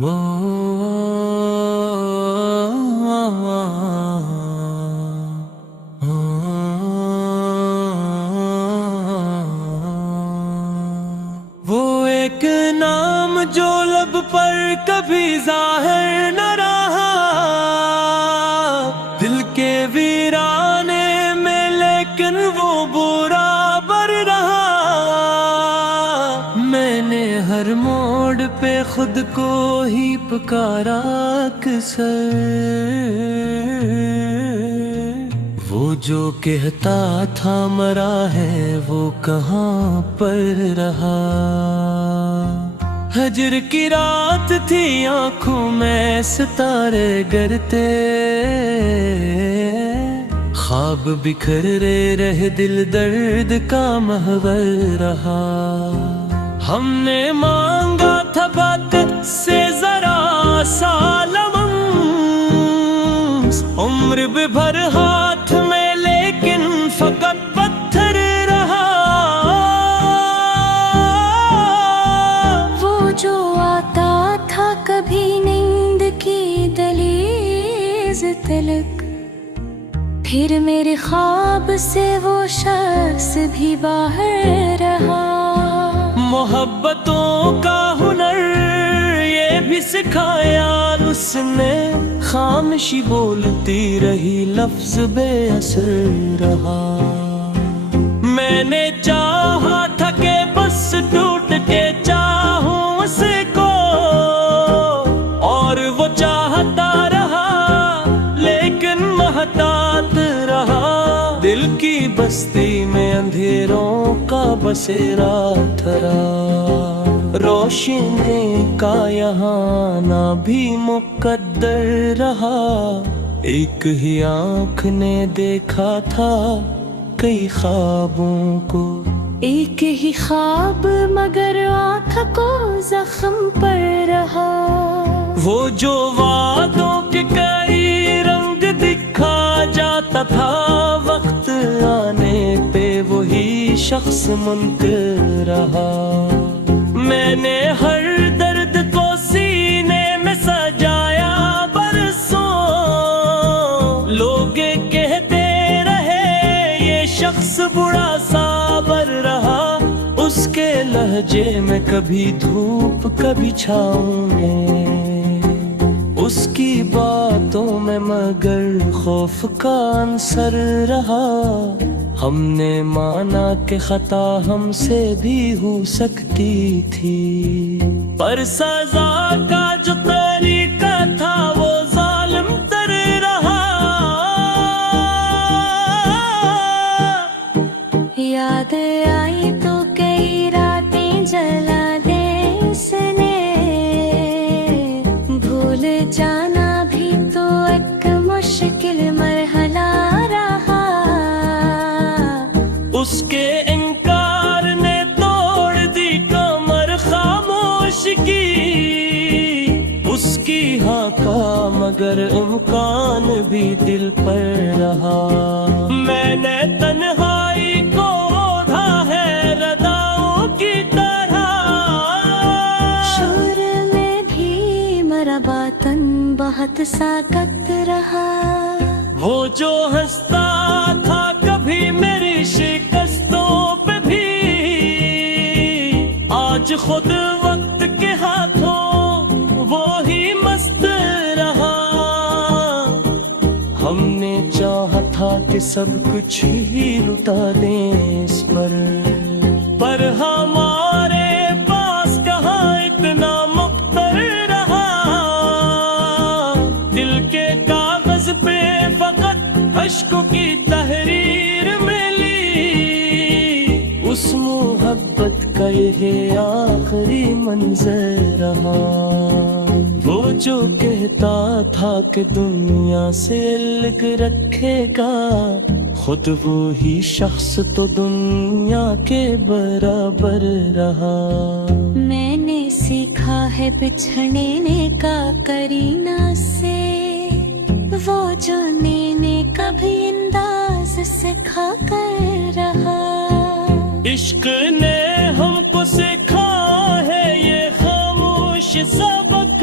وہ ایک نام جو لب پر کبھی ظاہر نہ رہا، دل کے ویرانے میں لیکن وہ برابر رہا۔ میں نے ہر موڑ پہ خود کو ہی پکارا اکثر، وہ جو کہتا تھا مرا ہے وہ کہاں پر رہا۔ ہجر کی رات تھی، آنکھوں میں ستارے گرتے، خواب بکھر رہے دل درد کا محور رہا۔ ہم نے مانگا تھا بات سے ذرا سا لمس، عمر بھر ہاتھ میں لیکن فقط پتھر رہا۔ وہ جو آتا تھا کبھی نیند کی دہلیز تلک، پھر میرے خواب سے وہ شخص بھی باہر رہا۔ محبتوں کا ہنر یہ بھی سکھایا اس نے، خاموشی بولتی رہی لفظ بے اثر رہا۔ میں نے چاہا تھا کہ بس ٹوٹ کے چاہوں اس کو، اور وہ چاہتا رہا لیکن محتاط رہا۔ دل کی بستی میں اندھیروں کا بسیرا تھرا، روشنی کا یہاں نہ بھی مقدر رہا۔ ایک ہی آنکھ نے دیکھا تھا کئی خوابوں کو، ایک ہی خواب مگر آنکھ کو زخم پر رہا۔ وہ جو وعدوں کے کئی رنگ دکھا جاتا تھا، وقت آنے پہ وہی شخص منکر رہا۔ میں نے ہر درد کو سینے میں سجایا برسوں، لوگ کہتے رہے یہ شخص بڑا صابر رہا۔ اس کے لہجے میں کبھی دھوپ کبھی چھاؤں میں، اس کی باتوں میں مگر خوف کا عنصر رہا۔ ہم نے مانا کہ خطا ہم سے بھی ہو سکتی تھی، پر سزا کا جو طریقہ تھا وہ ظالم تر رہا۔ یاد آئی تو کئی راتیں جلا دے اس نے، بھول جانا بھی تو ایک مشکل مرحلہ رہا۔ اس کے انکار نے توڑ دی کمر خاموش کی، اس کی ہاں کا مگر امکان بھی دل پر رہا۔ میں نے تنہائی کو اوڑھا ہے رداؤں کی طرح، شور میں بھی میرا باطن بہت ساکت رہا۔ وہ جو ہنستا تھا کبھی میری شکستوں پہ بھی، آج خود وقت کے ہاتھوں وہی مست رہا۔ ہم نے چاہا تھا کہ سب کچھ ہی لٹا دیں اس پر ہمارے پاس کہاں اتنا مقتر رہا۔ دل کے کاغذ پہ فقط اشکوں کی تحریر ملی، اس محبت کا یہ آخری منظر رہا۔ وہ جو کہتا تھا کہ دنیا سے الگ رکھے گا، خود وہی شخص تو دنیا کے برابر رہا۔ میں نے سیکھا ہے بچھڑنے کا کرینہ سے، وہ جو نے کبھی انداز سکھا کر رہا۔ عشق نے ہم کو سکھا ہے یہ خاموش سبق،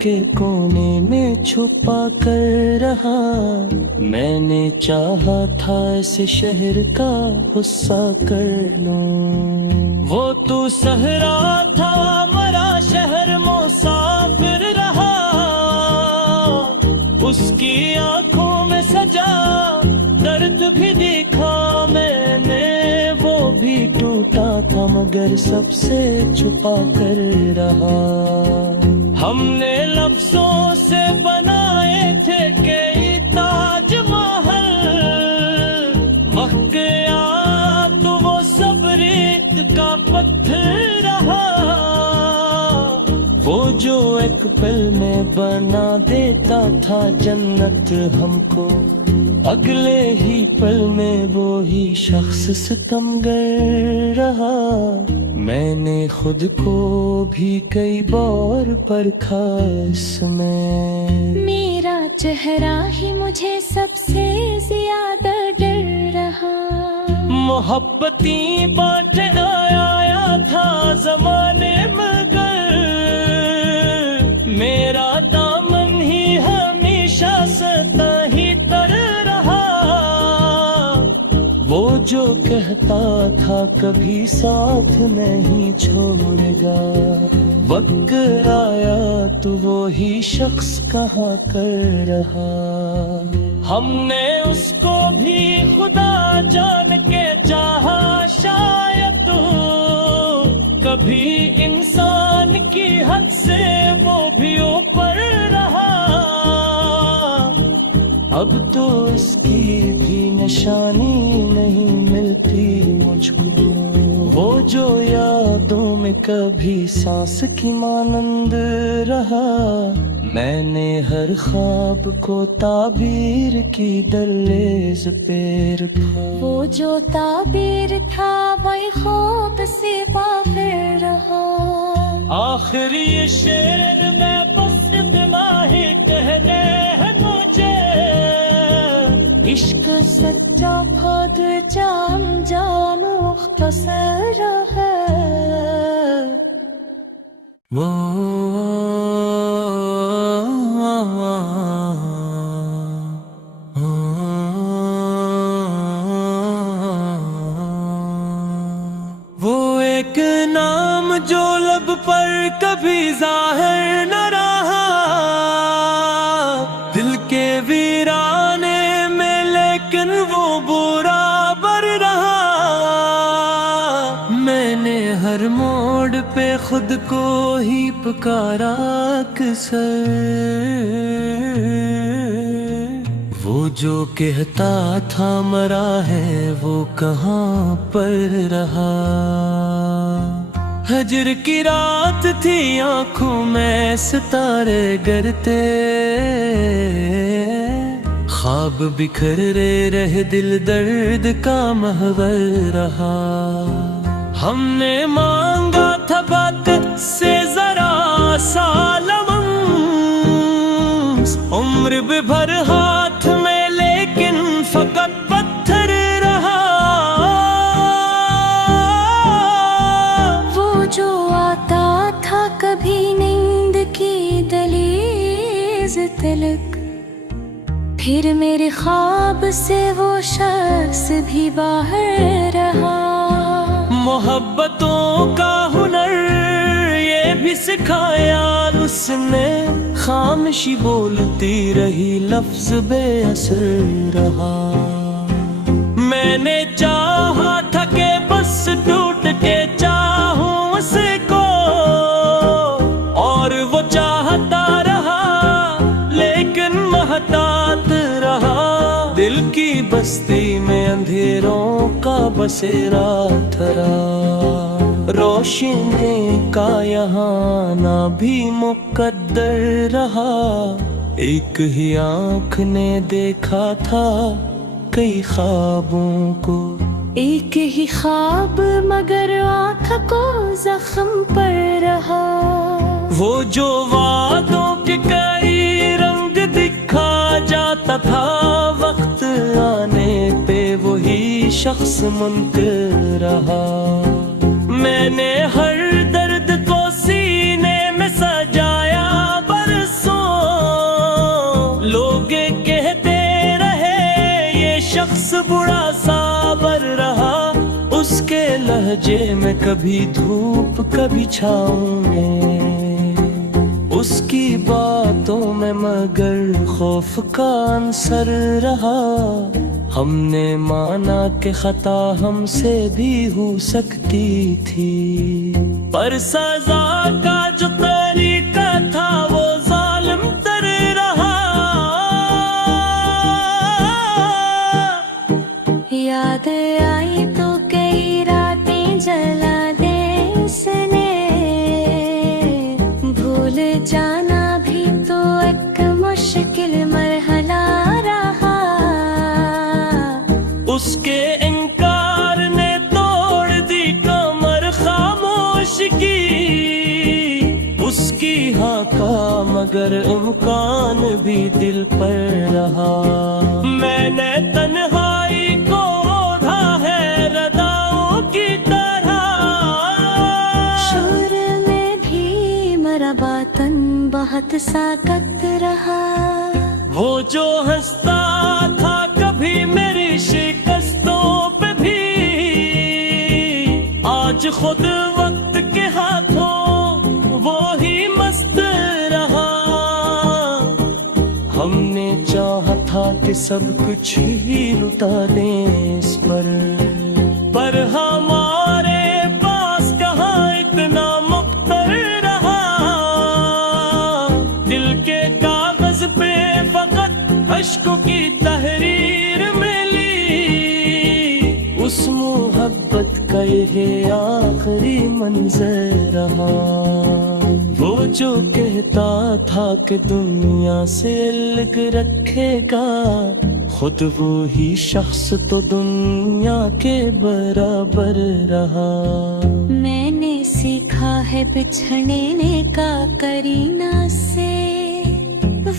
کے کونے میں چھپا کر رہا، میں نے چاہا تھا اسے شہر کا غصہ کر لوں۔ وہ تو صحرا تھا مرا شہر مسافر رہا، اس کی آنکھوں میں سجا درد بھی دیکھا میں نے، وہ بھی ٹوٹا تھا مگر سب سے چھپا کر رہا۔ ہم نے لفظوں سے بنائے تھے کئی تاج محل، واقعہ تو وہ سب ریت کا پتھر رہا، وہ جو ایک پل میں بنا دیتا تھا جنت ہم کو، اگلے ہی پل میں وہی شخص ستمگر رہا۔ میں نے خود کو بھی کئی بار پرکھا اس میں، میرا چہرہ ہی مجھے سب سے زیادہ ڈر رہا۔ محبتی بانٹے آیا تھا زمانے مگر، میرا دامن ہی ہمیشہ ستا ہی تر رہا۔ وہ جو کہتا تھا کبھی ساتھ نہیں چھوڑے گا، وقت آیا تو وہی شخص کہاں کر رہا۔ ہم نے اس کو بھی خدا جان کے چاہا، شاید کبھی انسان کی حد سے وہ بھی اوپر رہا، اب تو اس کی بھی نشانی نہیں ملتی مجھ کو، وہ جو یادوں میں کبھی سانس کی مانند رہا۔ میں نے ہر خواب کو تعبیر کی دہلیز پہ رکھا، وہ جو تعبیر تھا وہی خواب سے باہر رہا۔ آخر یہ شعر میں بس اتنا ہی کہنے ہے مجھے، عشق سچا خود جام جام مختصر ہے۔ وہ ایک نام جو لب پر کبھی ظاہر نہ رہا، دل کے ویرانے میں لیکن وہ برابر رہا۔ میں نے ہر موڑ پہ خود کو ہی پکارا اکثر، وہ جو کہتا تھا مرا ہے وہ کہاں پر رہا۔ ہجر کی رات تھی آنکھوں میں ستارے گرتے، خواب بکھرے رہے دل درد کا محور رہا۔ ہم نے مانگا تھا بات سے ذرا سا لمس، عمر بھی بھر ہاتھ میں لیکن فقط پتھر رہا۔ وہ جو آتا تھا کبھی نیند کی دہلیز تلک، پھر میرے خواب سے وہ شخص بھی باہر رہا۔ محبتوں کا ہنر یہ بھی سکھایا اس نے، خاموشی بولتی رہی لفظ بے اثر رہا۔ میں نے چاہا تھا کہ بس ٹوٹ کے چاہوں اس کو، اور وہ چاہتا رہا لیکن محتاط رہا۔ دل کی بستی میں اندھیروں کا بسیرا تھرا، روشنی کا یہاں نہ بھی مقدر رہا۔ ایک ہی آنکھ نے دیکھا تھا کئی خوابوں کو، ایک ہی خواب مگر آنکھ کو زخم پر رہا۔ وہ جو وعدوں کے کئی رنگ دکھا جاتا تھا، وقت آنے پہ وہی شخص منکر رہا. میں نے ہر درد کو سینے میں سجایا برسوں. لوگ کہتے رہے یہ شخص بڑا صابر رہا. اس کے لہجے میں کبھی دھوپ کبھی چھاؤں میں. اس کی باتوں میں مگر خوف کا عنصر رہا. ہم نے مانا کہ خطا ہم سے بھی ہو سکتی تھی، پر سزا کا جو طریقہ تھا وہ ظالم تر رہا. یاد آئی تو کئی راتیں جلا دے اس نے. بھول جانا بھی تو ایک مشکل مرحلہ رہا. اس کے انکار نے توڑ دی کمر خاموش کی. اس کی ہاں کا مگر امکان بھی دل پر رہا. میں نے تنہائی کو اوڑھا ہے رداؤں کی طرح. شور میں بھی مرا باطن بہت ساکت رہا. وہ جو ہنستا تھا کبھی میری شکستوں پہ بھی، آج خود وقت کے ہاتھوں وہی مست رہا. ہم نے چاہا تھا کہ سب کچھ ہی لٹا دیں اس پر ہمارے پاس کہاں اتنا مقتر رہا. دل کے کاغذ پہ فقط اشکوں کی تحریر ملی. اس محبت کا یہ آخری منظر رہا. وہ جو کہتا تھا کہ دنیا سے الگ رکھے گا، خود وہی شخص تو دنیا کے برابر رہا. میں نے سیکھا ہے بچھڑنے کا کرینہ سے.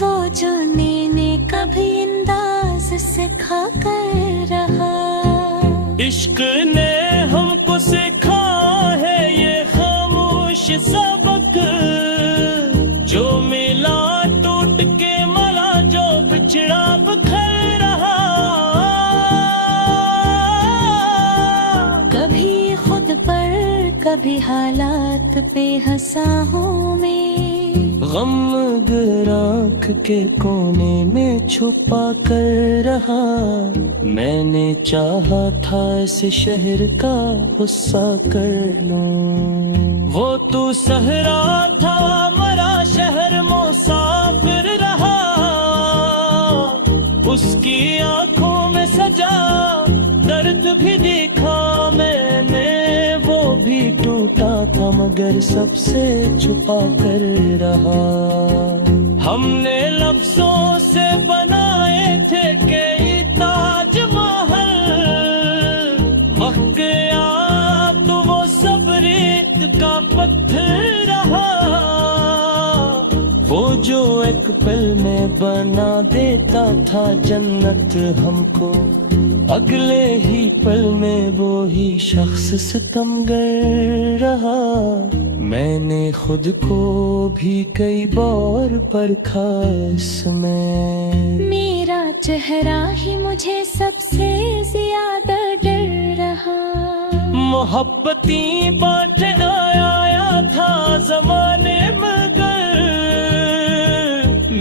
وہ جو نے کبھی انداز سکھا کر رہا. عشق نے ہم کو سکھا ہے یہ خاموش سبق. جو ملا ٹوٹ کے ملا، جو بچھڑا بکھر رہا. کبھی خود پر کبھی حالات پہ ہنسا ہوں میں. غم گر آنکھ کے کونے میں چھپا کر رہا. میں نے چاہا تھا اس شہر کا غصہ کر لوں. وہ تو صحرا تھا مرا شہر مسافر رہا. اس کی آنکھوں میں سجا درد بھی دیکھا میں نے. وہ بھی ٹوٹا تھا مگر سب سے چھپا کر رہا. ہم نے لفظوں سے بنائے تھے کئی تاج محل. وقت آیا تو وہ سب ریت کا پتھر رہا. وہ جو ایک پل میں بنا دیتا تھا جنت ہم کو، اگلے ہی پل میں وہی شخص ستمگر رہا. میں نے خود کو بھی کئی بار پرکھا اس میں. میرا چہرہ ہی مجھے سب سے زیادہ ڈر رہا. محبتی بانٹے آیا تھا زمانے مگر،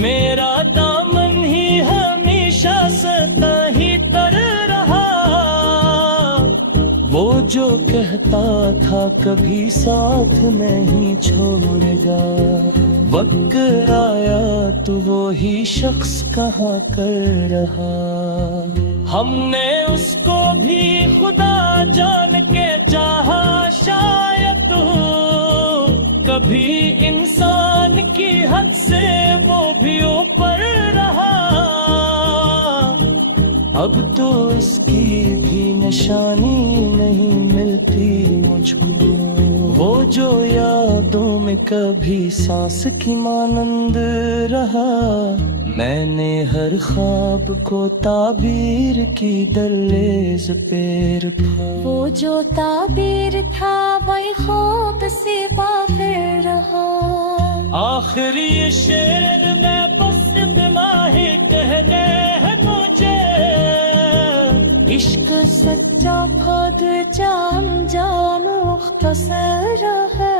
میرا دامن ہی ہمیشہ ستا ہی تر رہا. وہ جو کہتا تھا کبھی ساتھ نہیں چھوڑے گا، وقت آیا تو وہی شخص کہاں کر رہا. ہم نے اس کو بھی خدا جان کے چاہا شاید، کبھی انسان کی حد سے وہ بھی اوپر رہا. اب تو اس کی بھی نشانی نہیں ملتی مجھ کو. وہ جو یادوں میں کبھی سانس کی مانند رہا، میں نے ہر خواب کو تعبیر کی دہلیز پیر پا۔ وہ جو تعبیر تھا وہی خواب سے باہر رہا۔ آخری یہ شعر میں بس اتنا ہی کہنے ہے مجھے، عشق سچا خود جان جان مختصر ہے۔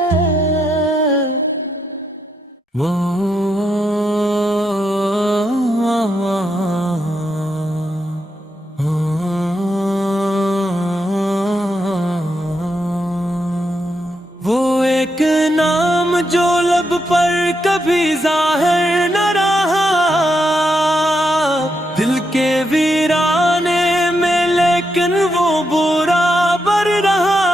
وہ ایک نام جو لب پر کبھی ظاہر نہ رہا، دل کے ویرانے میں لیکن وہ برابر رہا۔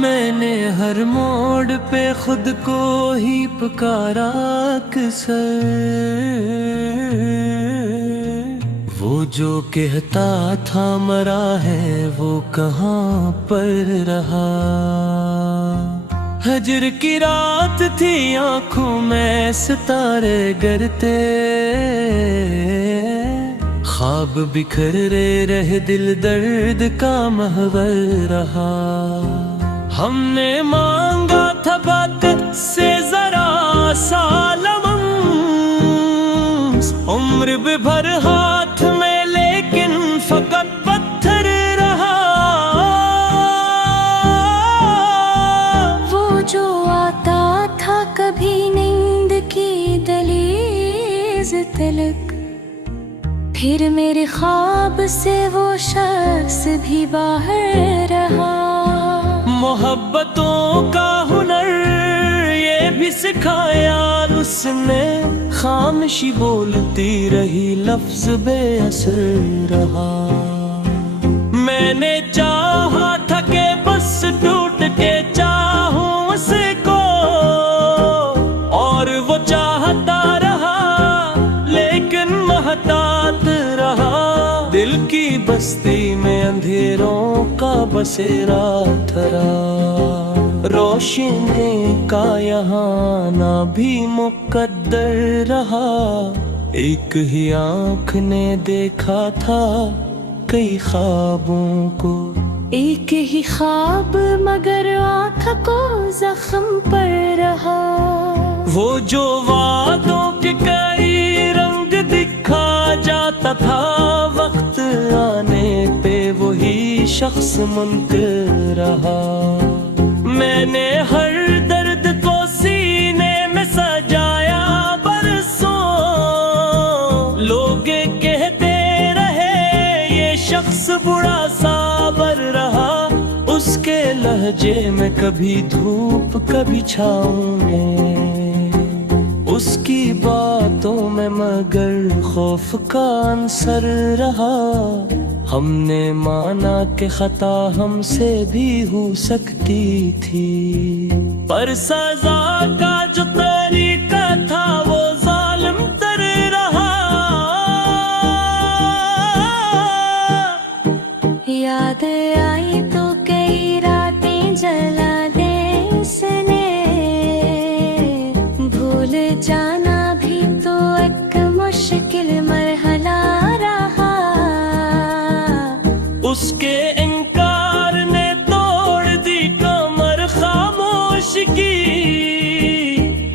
میں نے ہر موڑ پہ خود کو ہی پکارا اکثر، وہ جو کہتا تھا مرا ہے وہ کہاں پر رہا۔ ہجر کی رات تھی آنکھوں میں ستارے گرتے، خواب بکھر رہے دل درد کا محور رہا۔ ہم نے مانگا تھا بات سے ذرا سا لمس، عمر بھر ہاتھ میں لیکن فقط پتھر رہا۔ وہ جو آتا تھا کبھی نیند کی دہلیز تلک، پھر میرے خواب سے وہ شخص بھی باہر رہا۔ محبتوں کا ہنر یہ بھی سکھایا اس نے، خاموشی بولتی رہی لفظ بے اثر رہا۔ میں نے چاہا تھا کہ بس ٹوٹ کے چاہوں اس کو، اور وہ چاہتا رہا لیکن محتاط رہا۔ دل کی بستی میں اندھیروں کا بسیرا تھرا، روشنی کا یہاں نہ بھی مقدر رہا۔ ایک ہی آنکھ نے دیکھا تھا کئی خوابوں کو، ایک ہی خواب مگر آنکھ کو زخم پر رہا۔ وہ جو وعدوں کے کئی رنگ دکھا جاتا تھا، وقت آنے پہ وہی شخص منکر رہا۔ میں نے ہر درد کو سینے میں سجایا برسوں، لوگ کہتے رہے یہ شخص بڑا صابر رہا، اس کے لہجے میں کبھی دھوپ کبھی چھاؤں میں، اس کی باتوں میں مگر خوف کا عنصر رہا۔ ہم نے مانا کہ خطا ہم سے بھی ہو سکتی تھی، پر سزا کا جو طریقہ تھا وہ ظالم تر رہا۔ یاد آئی تو کئی راتیں جلا دے اس نے، بھول جانا بھی تو ایک مشکل مرحلہ رہا۔ اس کے انکار نے توڑ دی کمر خاموش کی،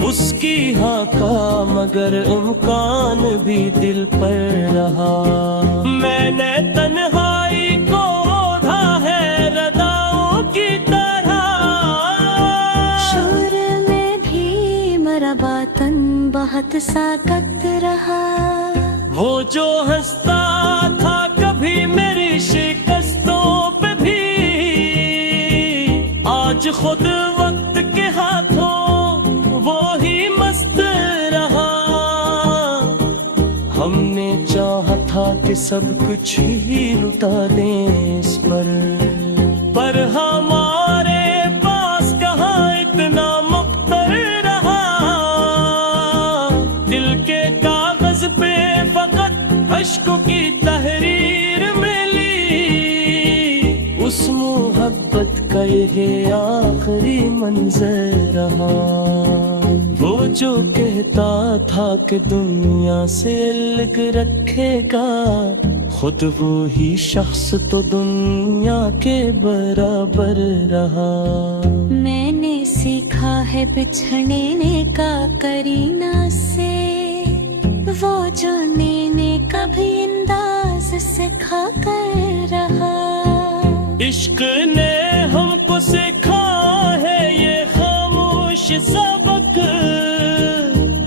اس کی ہاں کا مگر امکان بھی دل پر رہا۔ میں نے تنہائی کو اوڑھا ہے رداؤں کی طرح، شور میں بھی میرا باطن بہت ساکت رہا۔ وہ جو ہنستا تھا کبھی میری شکستوں پہ بھی، آج خود وقت کے ہاتھوں وہی مست رہا۔ ہم نے چاہا تھا کہ سب کچھ ہی لٹا دیں اس پر ہمارے پاس کہاں اتنا مقتر رہا۔ دل کے کاغذ پہ فقط اشکوں کی تحریر ملی، اس محبت کا یہ آخری منظر رہا. وہ جو کہتا تھا کہ دنیا سے الگ رکھے گا، خود وہی شخص تو دنیا کے برابر رہا. میں نے سیکھا ہے بچھڑنے کا کرینہ سے، وہ جو نے کبھی انداز سکھا کر رہا. عشق نے ہم کو سکھا ہے یہ خاموش سبق،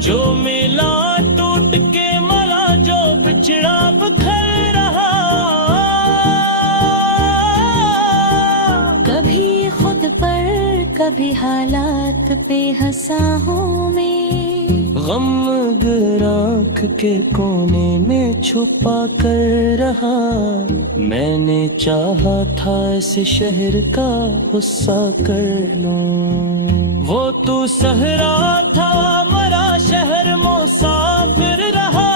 جو ملا ٹوٹ کے ملا، جو بچھڑا بکھر رہا. کبھی خود پر کبھی حالات پہ ہنسا ہوں میں، غم اگر آنکھ کے کونے میں چھپا کر رہا. میں نے چاہا تھا اس شہر کا غصہ کر لوں، وہ تو صحرا تھا مرا شہر مسافر رہا.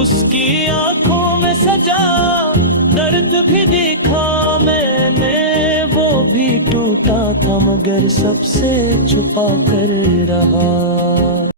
اس کی آنکھوں میں سجا درد بھی دیکھا میں نے، وہ بھی ٹوٹا تھا مگر سب سے چھپا کر رہا.